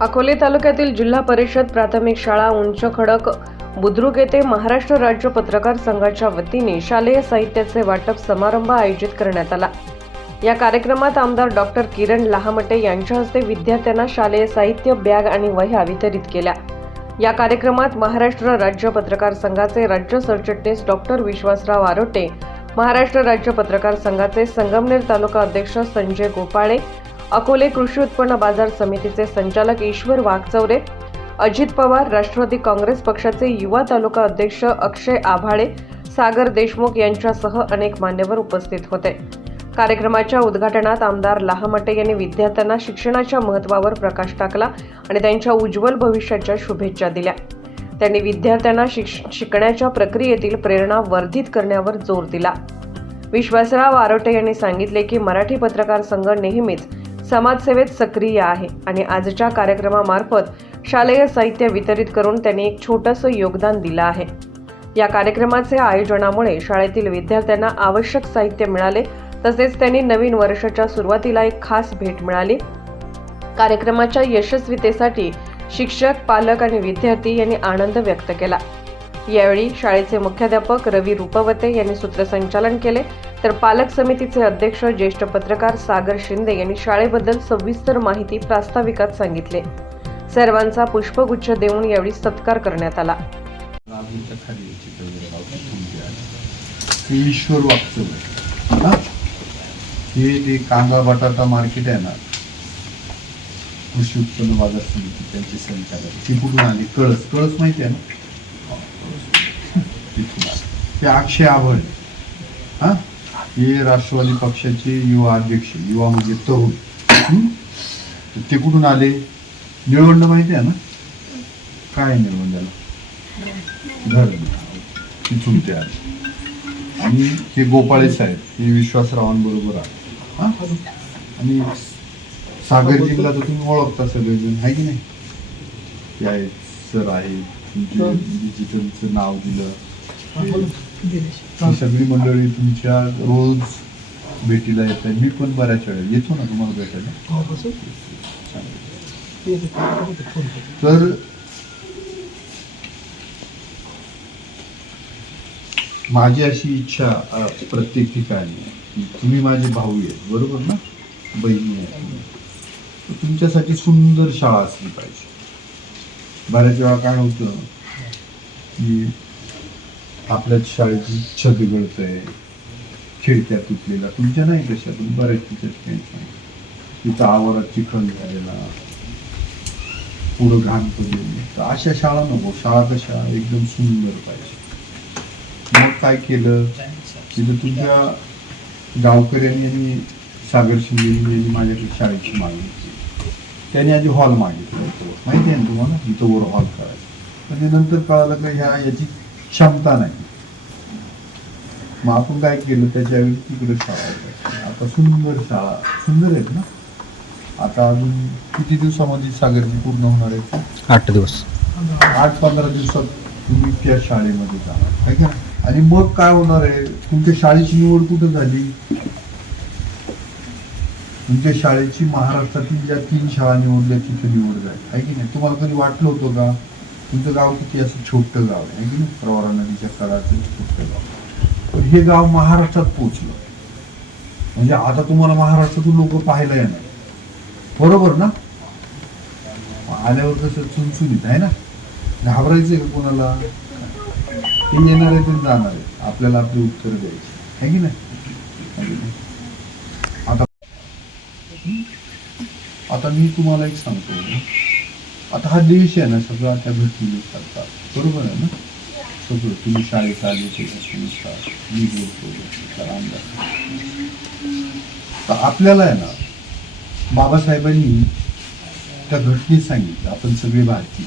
अकोले तालुक्यातील जिल्हा परिषद प्राथमिक शाळा उंच खडक बुद्रुक येथे महाराष्ट्र राज्य पत्रकार संघाच्या वतीने शालेय साहित्याचे वाटप समारंभ आयोजित करण्यात आला. या कार्यक्रमात आमदार डॉक्टर किरण लहामटे यांच्या हस्ते विद्यार्थ्यांना शालेय साहित्य बॅग आणि वह्या वितरित केल्या. या कार्यक्रमात महाराष्ट्र राज्य पत्रकार संघाचे राज्य सरचिटणीस डॉक्टर विश्वासराव आरोटे महाराष्ट्र राज्य पत्रकार संघाचे संगमनेर तालुका अध्यक्ष संजय गोपाळे अकोले कृषी उत्पन्न बाजार समितीचे संचालक ईश्वर वाघचौरे अजित पवार राष्ट्रवादी काँग्रेस पक्षाचे युवा तालुका अध्यक्ष अक्षय आभाळे सागर देशमुख यांच्यासह अनेक मान्यवर उपस्थित होते. कार्यक्रमाच्या उद्घाटनात आमदार लाहमटे यांनी विद्यार्थ्यांना शिक्षणाच्या महत्त्वावर प्रकाश टाकला आणि त्यांच्या उज्ज्वल भविष्याच्या शुभेच्छा दिल्या. त्यांनी विद्यार्थ्यांना शिक्ष शिकण्याच्या प्रक्रियेतील प्रेरणा वर्धित करण्यावर जोर दिला. विश्वासराव आरोटे यांनी सांगितले की मराठी पत्रकार संघ नेहमीच समाजसेवेत सक्रिय आहे आणि आजच्या कार्यक्रमामार्फत शालेय साहित्य वितरित करून त्यांनी एक छोटंसं योगदान दिलं आहे. या कार्यक्रमाचे आयोजनामुळे शाळेतील विद्यार्थ्यांना आवश्यक साहित्य मिळाले तसेच त्यांनी नवीन वर्षाच्या सुरुवातीला एक खास भेट मिळाली. कार्यक्रमाच्या यशस्वीतेसाठी शिक्षक पालक आणि विद्यार्थी यांनी आनंद व्यक्त केला. यावेळी शाळेचे मुख्याध्यापक रवी रुपवते यांनी सूत्रसंचालन केले. तर पालक समितीचे अध्यक्ष ज्येष्ठ पत्रकार सागर शिंदे यांनी शाळेबद्दल सविस्तर माहिती प्रास्ताविकात सांगितले. सर्वांचा पुष्पगुच्छ देऊन यावेळी सत्कार करण्यात आला. ईश्वर वागचौरे हे जे कांदा बटाटा मार्केट आहे ना कृषी उत्पन्न बाजार समिती त्यांचे संचालक ती कुठून आली? कळस. कळस माहिती आहे ना? ते अक्षय आभळ हा? हे राष्ट्रवादी पक्षाचे युवा अध्यक्ष युवा म्हणजे तरुण? तर ते कुठून आले? निळवंड माहिती आहे ना? काय निळवंडाला? घर. तिथून ते आले. आणि हे गोपाळे साहेब हे विश्वासरावांबरोबर आले. हा? आणि सागरजींना तर तुम्ही ओळखता सगळेजण आहे की नाही? ते आहेत सर आहे डिजिटलचं नाव दिलं. ही सगळी मंडळी तुमच्या रोज भेटीला येत आहे मी पण बऱ्याच वेळा येतो ना तुम्हाला भेटायला? तर माझी अशी इच्छा प्रत्येक ठिकाणी तुम्ही माझे भाऊ आहेत बरोबर ना? बहिणी आहेत. तुमच्यासाठी सुंदर शाळा असली पाहिजे. बऱ्याच वेळा काय होतं की आपल्याच शाळेची छत गळतंय खिडक्या तुटलेल्या. तुमच्या नाही कशा पण बऱ्याच तिच्या टेन्शन तिथं आवारात चिखल झालेला. पुढं घाण पडलेली. तर अशा शाळा नको. शाळा कशा? एकदम सुंदर पाहिजे. मग काय केलं? तिथं तुमच्या गावकऱ्यांनी आणि सागर शिंदे यांनी माझ्याकडे शाळेची मागणी केली. त्याने आधी हॉल मागितला माहिती आहे ना तुम्हाला? इथं वर हॉल करायचं. पण ते नंतर कळालं का ह्या याची क्षमता नाही. मग आपण काय केलं? त्याच्यावेळी तिकडे शाळा. आता सुंदर शाळा. सुंदर आहेत ना? आता अजून किती दिवसामध्ये सागरची पूर्ण होणार आहे आठ दिवस. आठ पंधरा दिवसात तुम्ही त्या शाळेमध्ये जाणार आहे का? आणि मग काय होणार आहे? तुमच्या शाळेची निवड कुठं झाली? तुमच्या शाळेची महाराष्ट्रातील ज्या तीन शाळा निवडल्या तिथे निवड झाली. आहे की नाही? तुम्हाला कधी वाटलं होतं का? तुमचं गाव किती असं छोटं गाव आहे की नाही? प्रवरा नदीच्या कडाचं छोटं गाव. पण हे गाव महाराष्ट्रात पोहोचलं. म्हणजे आता तुम्हाला महाराष्ट्रातून लोक पाहायला येणार. बरोबर ना? आल्यावर कसं चुनचुनीत आहे ना? घाबरायचं का कोणाला? ते येणार आहे ते जाणार आहे. आपल्याला आपली उत्तर द्यायची. आहे है की नाही? आता आता मी तुम्हाला एक सांगतो. आता हा देश आहे ना सगळा त्या घटनेने चालतात बरोबर आहे ना? सगळं तुम्ही शाळेत आले ते घटनेनुसार मी बोलतो तर आपल्याला आहे ना बाबासाहेबांनी त्या घटनेत सांगितलं आपण सगळे भारतीय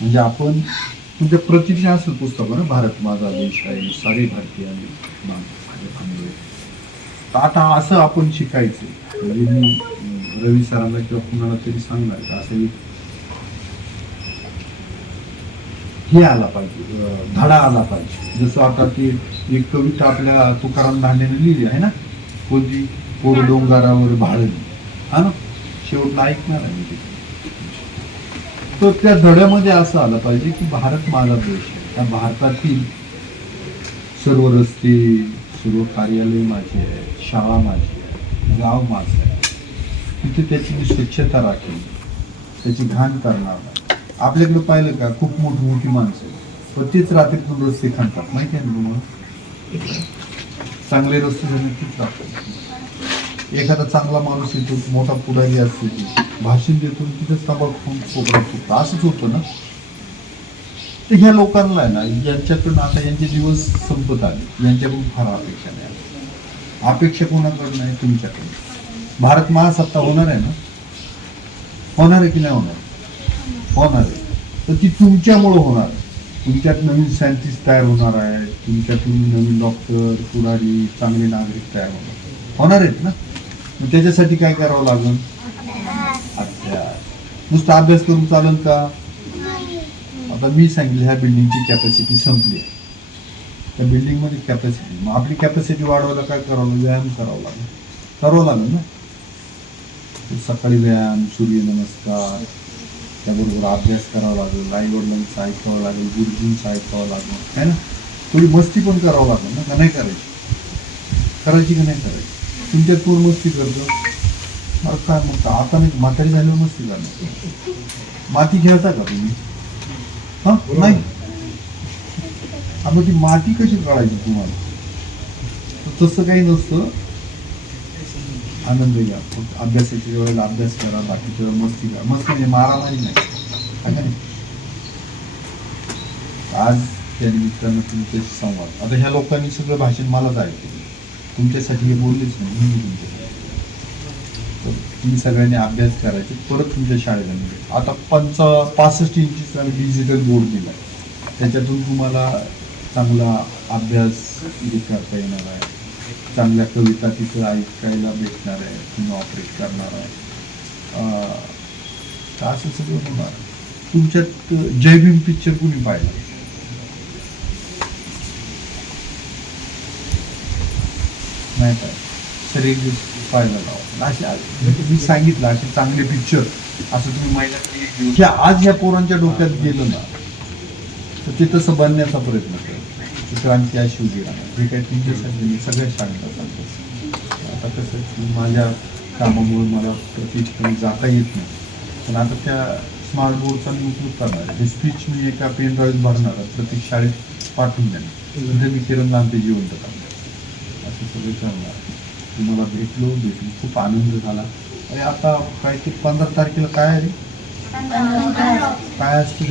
म्हणजे आपण तुमच्या प्रतिज्ञा असेल पुस्तक ना भारत माझा देश आहे सारे भारतीय आणि तर आता असं आपण शिकायचं म्हणजे मी रवी सरांना किंवा कुणाला तरी सांगणार का? असं हे आला पाहिजे धडा आला पाहिजे. जसं आता ते एक कविता आपल्या तुकाराम धांडेने लिहिली आहे ना? कोणती? पोर डोंगरावर भाळली. हा ना? शेवटला ऐकणार आहे ते. तर त्या धड्यामध्ये असं आलं पाहिजे की भारत माझा देश आहे. त्या भारतातील सर्व रस्ते सर्व कार्यालय माझे आहे शाळा माझी आहे गाव माझं आहे. तिथे त्याची स्वच्छता राखेल त्याची घाण करणार नाही. आपल्याकडे पाहिलं का खूप मोठी मोठी माणसं पण तेच रात्रीतून रस्ते खणतात. माहिती आहे ना तुम्हाला? चांगले रस्ते झाले तीच राखतात एखादा चांगला माणूस येतो मोठा पुढारी असतो भाषण देतो तिथेच तंबाखू कोपरा फुटतो. असंच होतं ना? तर ह्या लोकांना आहे ना यांच्याकडून आता यांचे दिवस संपत आले. यांच्याकडून फार अपेक्षा नाही अपेक्षा कोणाकडून आहे? तुमच्याकडून. भारत महासत्ता होणार आहे ना? होणार आहे की नाही होणार? होणार आहे. तर ती तुमच्यामुळं होणार. आहे. तुमच्यात नवीन सायंटिस्ट तयार होणार आहे तुमच्यातून नवीन डॉक्टर पुढारी चांगले नागरिक तयार होणार होणार आहेत ना? मग त्याच्यासाठी काय करावं लागेल? अभ्यास. नुसता अभ्यास करून चालेल का? आता मी सांगितलं ह्या बिल्डिंगची कॅपॅसिटी संपली आहे. त्या बिल्डिंगमध्ये कॅपॅसिटी मग आपली कॅपॅसिटी वाढवायला काय करावं लागेल? व्यायाम करावा लागेल. करावं लागेल ना? सकाळी व्यायाम सूर्यनमस्कार त्याबरोबर अभ्यास करावा लागेल आई वडिलांचं ऐकावं लागेल गुरुजींचं ऐकावं लागेल है ना? थोडी मस्ती पण करावं लागेल ना का नाही करायची? करायची का नाही करायची? तुमच्यात पूर्ण मस्ती करतो? काय मग आता नाही म्हातारी झाल्यावर मस्ती करणार. माती खेळता का तुम्ही? हा? नाही? आता ती माती कशी काढायची तुम्हाला? तसं काही नसतं. आनंद घ्या फक्त अभ्यासाच्या वेळेला अभ्यास करा बाकीच्या वेळेला मस्ती करा. मस्ती म्हणजे मारामारी नाही. नाही? आज त्या निमित्तानं तुमच्याशी संवाद. आता ह्या लोकांनी सगळं भाषण मलाच ऐकलं तुमच्यासाठी हे बोललेच नाही मी तुमच्यासाठी. तर तुम्ही सगळ्यांनी अभ्यास करायचे परत तुमच्या शाळेला मिळेल आता पंचा पासष्ट इंचीचा डिजिटल बोर्ड दिला त्याच्यातून तुम्हाला चांगला अभ्यास हे करता येणार आहे. चांगल्या कविता तिथं ऐकायला भेटणार आहे तुम्ही ऑपरेट करणार आहे. अं, असं सगळं होणार. तुमच्यात जय भीम पिक्चर कुणी पाहिला? नाही पाहिजे सर एक दिवस पाहायला लावा असे म्हणजे मी सांगितलं असे चांगले पिक्चर असं तुम्ही महिन्यात आज ह्या पोरांच्या डोक्यात गेलं ना तर ते तसं बनण्याचा प्रयत्न कर. क्रांती अशी उभी राहणार. हे काही तुमच्यासाठी मी सगळ्या शाळेला सांगतो आता कसं की माझ्या कामामुळे मला प्रति ठिकाणी जाता येत नाही. पण आता त्या स्मार्ट बोर्डचा मी उपयोग करणार आहे. हे स्पीच मी एका पेन ड्राईव्ह भरणार आहे. प्रत्येक शाळेत पाठवून देणार म्हणजे मी तिरंगा ते जिवंत करणार असं सगळं करणार तुम्हाला भेटलो भेटून खूप आनंद झाला. अरे आता काय ते पंधरा तारखेला काय आहे रे? काय असतं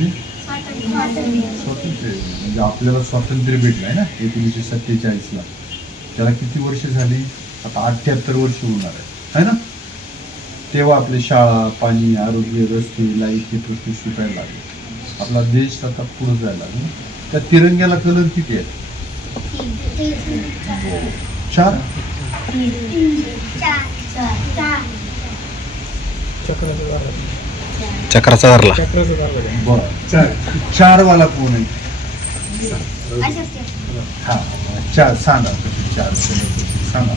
स्वातंत्र्य. म्हणजे आपल्याला स्वातंत्र्य भेटलं आहे ना एकोणीसशे सत्तेचाळीसला. त्याला किती वर्ष झाली? आता अठ्ठ्याहत्तर वर्ष होणार आहे. है ना? तेव्हा आपली शाळा पाणी आरोग्य रस्ते लाइट हे प्रश्न सुटायला लागले. आपला देश आता पुढे जायला लागला. त्या तिरंग्याला कलर किती आहे? चार. चक्राचा धरला. बर चार चार वाला कोण आहे? हा चार सांगा. चार सांगा.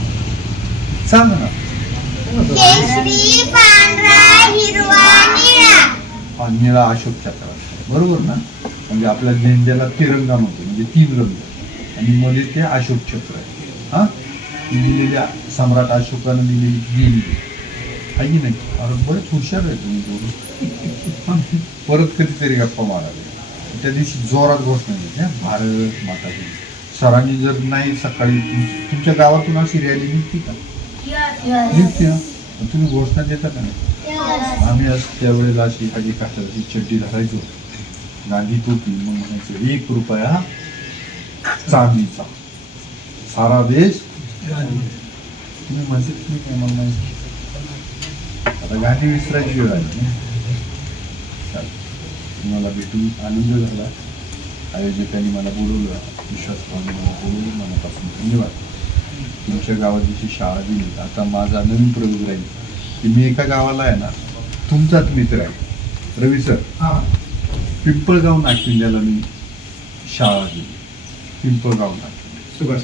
सांगा ना. निळा. अशोक चक्र. बरोबर ना? म्हणजे आपल्या झेंड्याला तिरंगा म्हणतो म्हणजे तीन रंग. आणि मध्ये ते अशोक चक्र आहे. हा? ती दिलेल्या सम्राट अशोकानं दिलेली देणगी आहे की नाही? अरे बरेच हुशार आहे तुम्ही परत कधीतरी गप्पा मारावे. त्या दिवशी जोरात घोषणा दिली हा, भारत माता सरांनी जर नाही सकाळी तुम- तुमच्या गावातून अशी रॅली निघते का? निघते ना तुम्ही घोषणा देता का नाही? आम्ही आज त्यावेळेला अशी एखादी काठाची चड्डी घालायचो गांधी टोपी मग म्हणायचं एक रुपया चांदीचा. सारा देश तुम्ही म्हणते तुम्ही काय मला माहिती आता गांधी विसरायची वेळ आली. तुम्हाला भेटून आनंद झाला. आयोजकांनी मला बोलवलं. विश्वासभावाने मला बोलवलं. मनापासून धन्यवाद. तुमच्या गावात जी शाळा दिली आता माझा नवीन प्रयोग राहील. की मी एका गावाला आहे ना तुमचाच मित्र आहे. रवी सर. पिंपळगाव नाशिंद्याला मी शाळा दिली. पिंपळगाव नाशिंद सुभाष.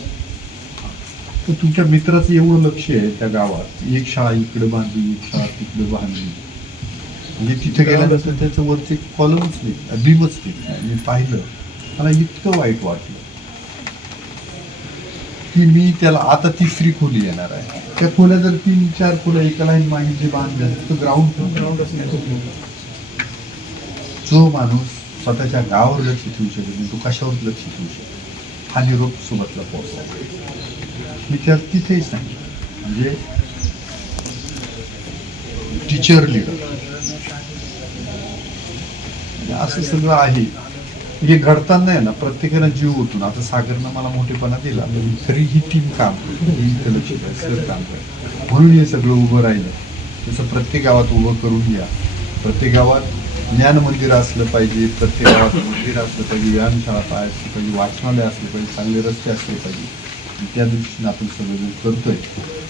तर तुमच्या मित्राचं एवढं लक्ष आहे त्या गावात. एक शाळा इकडे बांधली एक शाळा तिकडे बांधली. म्हणजे तिथे गेल्यानंतर त्याचं वरती कॉलमच नाही बीमच नाही. मी पाहिलं. मला इतकं वाईट वाटलं. की मी त्याला आता तिसरी खोली येणार आहे. त्या खोल्या जर तीन चार खोल्या एका लाईन मागे जे बांधल्या तर ग्राउंड ग्राउंड जो माणूस स्वतःच्या गावावर लक्ष ठेवू शकत नाही तो कशावर लक्ष ठेवू शकतो हा निरोप सोबतला पोहोचला. मी त्या तिथेच सांगितलं. म्हणजे टीचर लिडर असं सगळं आहे. हे घडताना आहे ना प्रत्येकानं जीव होतो ना आता सागरनं मला मोठेपणा दिला. म्हणजे तरी ही टीम काम करते, सर काम म्हणून हे सगळं उभं राहिलं. तसं प्रत्येक गावात उभं करून घ्या. प्रत्येक गावात ज्ञान मंदिर असलं पाहिजे. प्रत्येक गावात मंदिर असलं पाहिजे. व्यायामशाळा पाय असली पाहिजे. वाचनालय असले पाहिजे. चांगले रस्ते असले पाहिजे. त्या दृष्टीने आपण सगळं करतोय.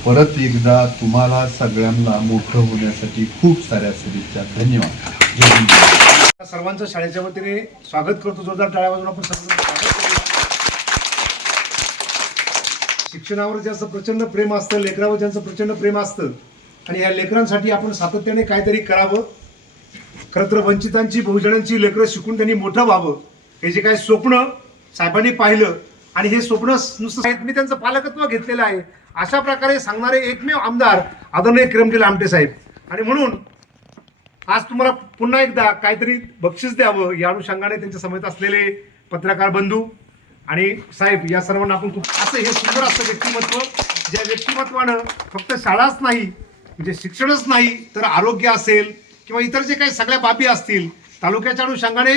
परत एकदा तुम्हाला सगळ्यांना मोठं होण्यासाठी खूप साऱ्या शुभेच्छा. धन्यवाद. जय हिंद. सर्वांचं शाळेच्या वतीने स्वागत करतो. जोरदार टाळ्या वाजवून आपण शिक्षणावर ज्याचं प्रचंड प्रेम असतं लेकरावर ज्यांचं प्रचंड प्रेम असतं आणि या लेकरांसाठी आपण सातत्याने काहीतरी करावं. खरं तर वंचितांची बहुजनांची लेकरं शिकून त्यांनी मोठं व्हावं. हे जे काही स्वप्न साहेबांनी पाहिलं आणि हे स्वप्न नुसतं मी त्यांचं पालकत्व घेतलेलं आहे. अशा प्रकारे सांगणारे एकमेव आमदार आदरणीय किरमजी आमटे साहेब. आणि म्हणून आज तुम्हाला पुन्हा एकदा काहीतरी बक्षीस द्यावं या अनुषंगाने त्यांच्या समेत असलेले पत्रकार बंधू आणि साहेब या सर्वांना आपण खूप असं हे सुंदर असं व्यक्तिमत्व ज्या व्यक्तिमत्वानं फक्त शाळाच नाही म्हणजे शिक्षणच नाही तर आरोग्य असेल किंवा इतर जे काही सगळ्या बाबी असतील तालुक्याच्या अनुषंगाने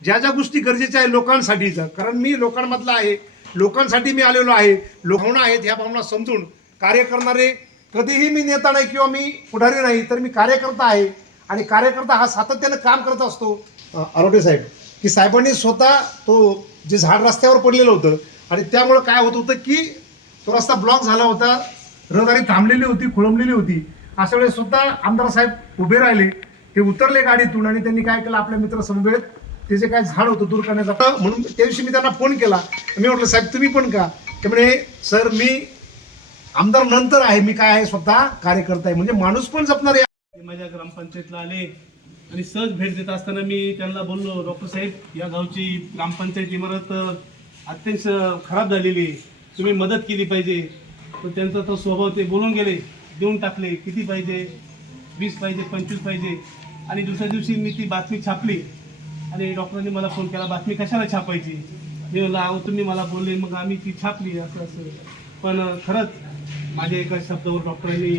ज्या ज्या गोष्टी गरजेच्या आहे लोकांसाठीचं कारण मी लोकांमधला आहे लोकांसाठी मी आलेलो आहे लोकांना आहेत ह्या भावना समजून कार्य करणारे कधीही मी नेता नाही किंवा मी पुढारी नाही तर मी कार्यकर्ता आहे आणि कार्यकर्ता हा सातत्यानं काम करत असतो आरोटे साहेब. की साहेबांनी स्वतः तो जे झाड रस्त्यावर पडलेलं होतं आणि त्यामुळं काय होत होतं की तो रस्ता ब्लॉक झाला होता रहदारी थांबलेली होती खोळंबलेली होती. अशा वेळेस स्वतः आमदार साहेब उभे राहिले ते उतरले गाडीतून आणि त्यांनी काय केलं आपल्या मित्र समवेत ते जे काय झाड होतं दूर करण्याचा म्हणून त्या दिवशी मी त्यांना फोन केला. मी म्हटलं साहेब तुम्ही पण का? ते म्हणे सर मी आमदार नंतर आहे मी काय आहे स्वतः कार्यकर्ता आहे. म्हणजे माणूस पण जपणार आहे ते माझ्या ग्रामपंचायतला आले आणि सहज भेट देत असताना मी त्यांना बोललो डॉक्टर साहेब या गावची ग्रामपंचायत इमारत अत्यंत खराब झालेली आहे. तुम्ही मदत केली पाहिजे. तर त्यांचा तो स्वभाव ते बोलून गेले देऊन टाकले किती पाहिजे? वीस पाहिजे? पंचवीस पाहिजे? आणि दुसऱ्या दिवशी मी ती बातमी छापली. आणि डॉक्टरांनी मला फोन केला बातमी कशाला छापायची? मी म्हणलं अहो तुम्ही मला बोलले मग आम्ही ती छापली असं असं. पण खरंच माझ्या एका शब्दावर डॉक्टरांनी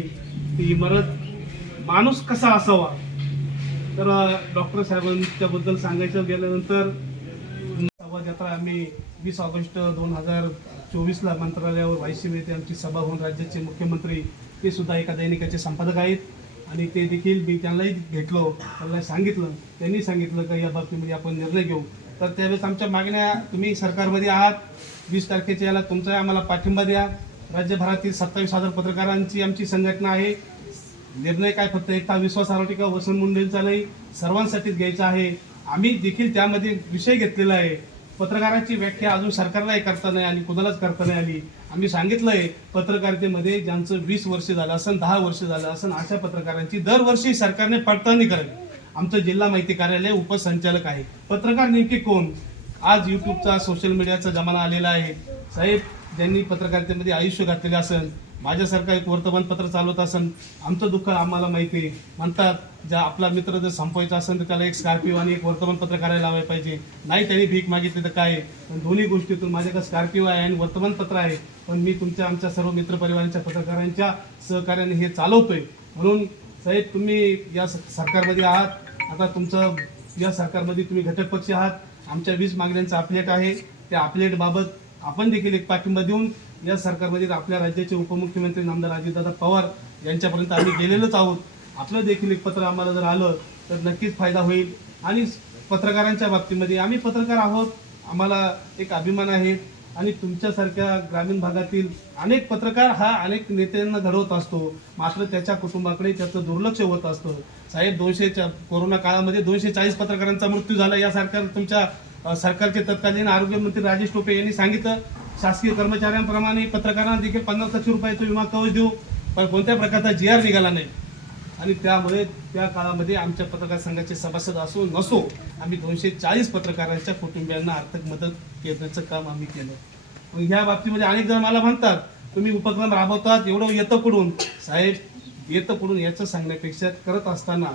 ती इमारत माणूस कसा असावा? तर डॉक्टर साहेबांच्याबद्दल सांगायचं गेल्यानंतर सभा जत्रा आम्ही वीस ऑगस्ट दोन हजार चोवीसला मंत्रालयावर वायसीम येथे आमची सभा होऊन राज्याचे मुख्यमंत्री ते सुद्धा एका दैनिकाचे संपादक आहेत. आणि ते देखील मी त्यांनाही भेटलो त्यांना सांगितलं त्यांनी सांगितलं का या बाबतीमध्ये आपण निर्णय घेऊ. तर त्यावेळेस आमच्या मागण्या तुम्ही सरकारमध्ये आहात. वीस तारखेच्या याला तुमचा आम्हाला पाठिंबा द्या. राज्यभरातील सत्तावीस हजार पत्रकारांची आमची संघटना आहे. निर्णय काय फक्त एका विश्वासार्ह टीका वसंत मुंडेंचा नाही? सर्वांसाठीच घ्यायचा आहे. आम्ही देखील त्यामध्ये विषय घेतलेला आहे. पत्रकारांची व्याख्या अजून सरकारलाही करता नाही आली कोणालाच करता नाही आली. आम्ही सांगितलं आहे पत्रकारितेमध्ये ज्यांचं वीस वर्ष झालं असं दहा वर्ष झालं असं अशा पत्रकारांची दरवर्षी सरकारने पडताळणी करावी. आमचं जिल्हा माहिती कार्यालय उपसंचालक आहे. पत्रकार नेमके कोण? आज यूट्यूबचा सोशल मीडियाचा जमाना आलेला आहे. साहेब ज्यांनी पत्रकारितेमध्ये आयुष्य घातलेलं असेल माझ्यासारखा एक वर्तमानपत्र चालवत असन आमचं दुःख आम्हाला माहिती आहे. म्हणतात ज्या आपला मित्र जर संपवायचा असेल तर त्याला एक स्कॉर्पिओ आणि एक वर्तमानपत्र करायला लावायला पाहिजे. नाही त्यांनी भीक मागितली तर काय आहे? पण दोन्ही गोष्टीतून माझ्याकडे स्कॉर्पिओ आहे आणि वर्तमानपत्र आहे. पण मी तुमच्या आमच्या सर्व मित्रपरिवारांच्या पत्रकारांच्या सहकार्याने हे चालवतोय. म्हणून साहेब तुम्ही या स- सरकारमध्ये आहात. आता तुमचं या सरकारमध्ये तुम्ही घटक पक्ष आहात. आमच्या वीस मागण्यांचं अपलेट आहे. त्या अपलेटबाबत आपण देखील एक पाठिंबा देऊन या सरकारमध्ये आपल्या राज्याचे उपमुख्यमंत्री नामदार अजितदादा पवार यांच्यापर्यंत आम्ही गेलेलोच आहोत. आपलं देखील एक पत्र आम्हाला जर आलं तर नक्कीच फायदा होईल. आणि पत्रकारांच्या बाबतीमध्ये आम्ही पत्रकार आहोत. आम्हाला एक अभिमान आहे. आणि तुमच्यासारख्या ग्रामीण भागातील अनेक पत्रकार हा अनेक नेत्यांना घडवत असतो. मात्र त्याच्या कुटुंबाकडे त्याचं दुर्लक्ष होत असतं. साहेब दोनशेच्या कोरोना काळामध्ये दोनशे चाळीस पत्रकारांचा मृत्यू झाला. या सरकार तुमच्या सरकारचे तत्कालीन आरोग्यमंत्री राजेश टोपे यांनी सांगितलं. शासकीय कर्मचाऱ्यांप्रमाणे पत्रकारांना देखील पन्नास लक्ष रुपयाचा विमा कवच देऊ पण कोणत्या प्रकारचा जी आर निघाला नाही. आणि त्यामुळे त्या काळामध्ये आमच्या पत्रकार संघाचे सभासद असो नसो आम्ही दोनशे चाळीस पत्रकारांच्या कुटुंबियांना आर्थिक मदत करण्याचं काम आम्ही केलं. मग ह्या बाबतीमध्ये अनेक जण मला म्हणतात तुम्ही उपक्रम राबवतात एवढं येतं कुठून? साहेब येतं कुठून याचं सांगण्यापेक्षा करत असताना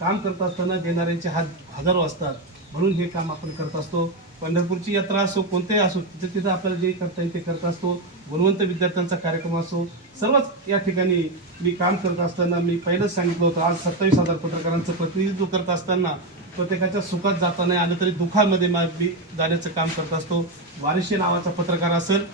काम करत असताना देणाऱ्यांचे हात हजारो असतात. म्हणून हे काम आपण करत असतो. पंढरपूरची यात्रा असो कोणत्याही असो तिथं तिथं आपल्याला जे करता येईल ते करत असतो. गुणवंत विद्यार्थ्यांचा कार्यक्रम असो. सर्वच या ठिकाणी मी काम करत असताना मी पहिलंच सांगितलं होतं आज सत्तावीस हजार पत्रकारांचं प्रतिनिधित्व करत असताना प्रत्येकाच्या सुखात जाता नाही आलं तरी दुःखामध्ये मा- मी जाण्याचं काम करत असतो. वारिशे नावाचा पत्रकार असेल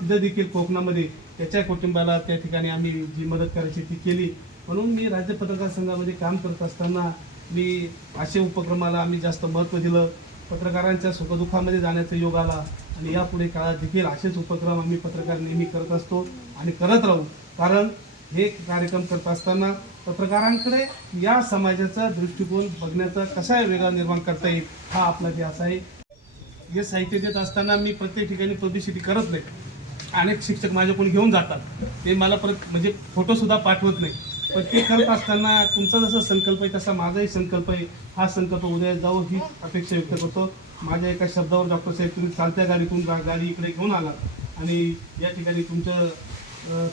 तिथं देखील कोकणामध्ये त्याच्या कुटुंबाला त्या ठिकाणी आम्ही जी मदत करायची ती केली. म्हणून मी राज्य पत्रकार संघामध्ये काम करत असताना मी असे उपक्रमाला आम्ही जास्त महत्त्व दिलं. पत्रकारांच्या सुखदुःखामध्ये जाण्याचा योग आला आणि यापुढे काळात देखील असेच उपक्रम आम्ही पत्रकार नेहमी करत असतो आणि करत राहू. कारण हे कार्यक्रम करत असताना पत्रकारांकडे या समाजाचा दृष्टिकोन बघण्याचा कसा वेगळा निर्माण करता येईल हा आपला ध्यास आहे. हे साहित्य देत असताना मी प्रत्येक ठिकाणी पब्लिसिटी करत नाही. अनेक शिक्षक माझ्याकडून घेऊन जातात. ते मला परत म्हणजे फोटोसुद्धा पाठवत नाही. पण ते करत असताना तुमचा जसा संकल्प आहे तसा माझाही संकल्प आहे. हा संकल्प उद्या जाऊ ही अपेक्षा व्यक्त करतो. माझ्या एका शब्दावर डॉक्टर साहेब तुम्ही चालत्या गाडीतून गाडी इकडे घेऊन आला. आणि या ठिकाणी तुमचं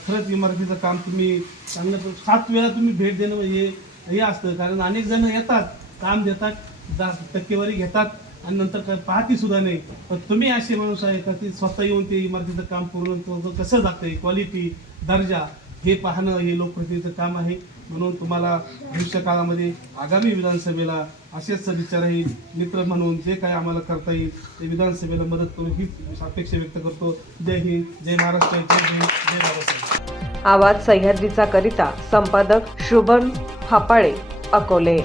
खरंच इमारतीचं काम तुम्ही चांगलं सात वेळा तुम्ही भेट देणं म्हणजे हे असतं. कारण अनेक जण येतात काम देतात जा टक्केवारी घेतात आणि नंतर काय पाहती सुद्धा नाही. पण तुम्ही असे माणूस आहे का ते स्वतः येऊन ते इमारतीचं काम पूर्ण करून कसं जातं क्वालिटी दर्जा हे पाहणं हे लोकप्रतिनिधीचं काम आहे. म्हणून तुम्हाला भविष्यकाळामध्ये आगामी विधानसभेला असेच सदिच्छाही मित्र म्हणून जे काय आम्हाला करता येईल ते विधानसभेला मदत करू ही अपेक्षा व्यक्त करतो. जय हिंद जय महाराष्ट्र जय हिंद जय महाराष्ट्र. आवाज सह्याद्रीचा करिता संपादक शुभन फापाळे अकोले.